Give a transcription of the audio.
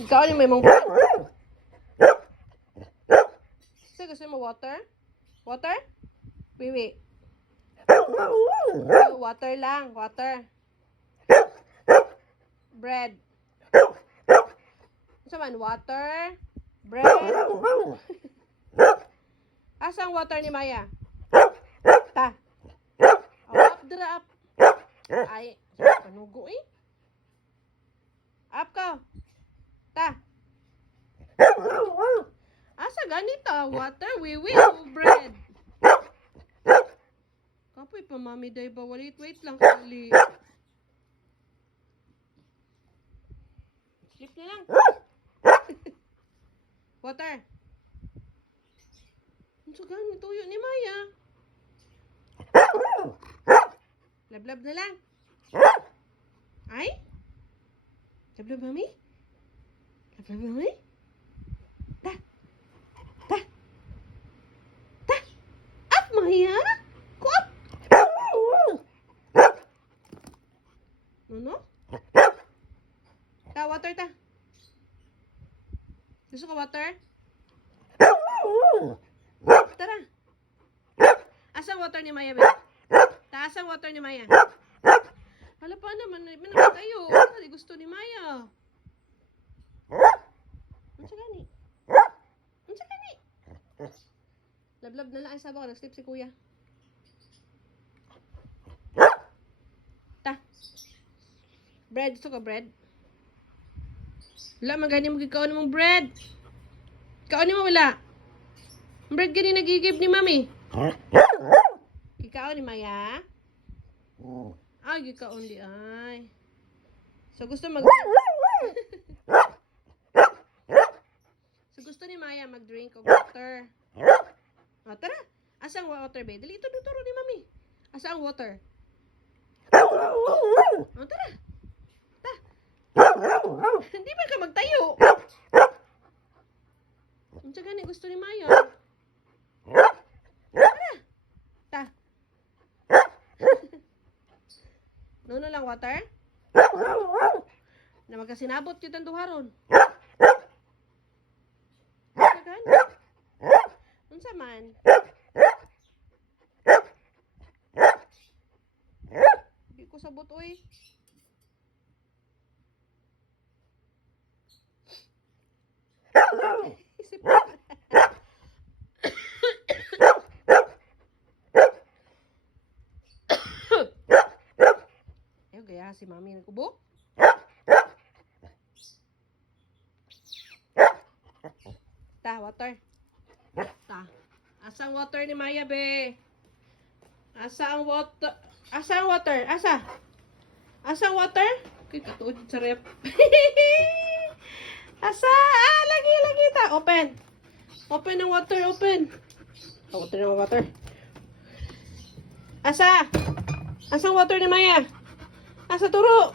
Ikaw ni may mong... Sige, gusto mo water? Water? Wiwi. Water lang, water. Bread. Gusto man, water. Bread. Asang water ni Maya? Ta. Oh, up, dira, up. Ay, panugo eh. Up ka. Ta. Asa ganito? Water, wiwi, o bread? Kapoy pa, mami, day ba? Wait lang, kali. Sleep na lang. Water. Ano sa ganito? Tuyo ni Maya. Lablab na lang. Ay? Lablab, mami? Lablab, mami? Ta. Ta. Ta. Up, Maya? Kuap. Ano? Ta, water ta. Gusto ko water? Tara. Asang water ni Maya, babe? Taas ang water ni Maya. Hala pa naman, manapit tayo. Hindi gusto ni Maya. Ano sa gani? Ano sa gani? Lablab na lang ang sabaw. Nag-sleep si kuya. Ta. Bread. Gusto ka bread? Wala, magani mo kikaon mong bread. Kikaon mo wala. Bread gani nagigib ni mami. Kikaon ni Maya. Ay, kikaon di ay. So gusto So gusto ni Maya mag-drink of water. O, tara. Asang water, be? Dali, ito turo ni mami. Asang water? O, tara. Ta. Hindi ba ka magtayo? Ang tsaga ni gusto ni Maya. Tara. Ta. Nuno lang water? Na magkasinabot yun ang duharon. Tsagan? Unsa man? Di ko sabot, oy. Isip ko. Ayaw, gaya si mami nagkubo. Ta, water. Ta. Asang water ni Maya, be? Asa ang water? Asa ang water? Asa? Asa ang water? Kay katuod sa rep. Asa? Ah, lagi ta. Open. Open ang water, open. Oh, water ng water. Asa? Asang water ni Maya? Asa turo?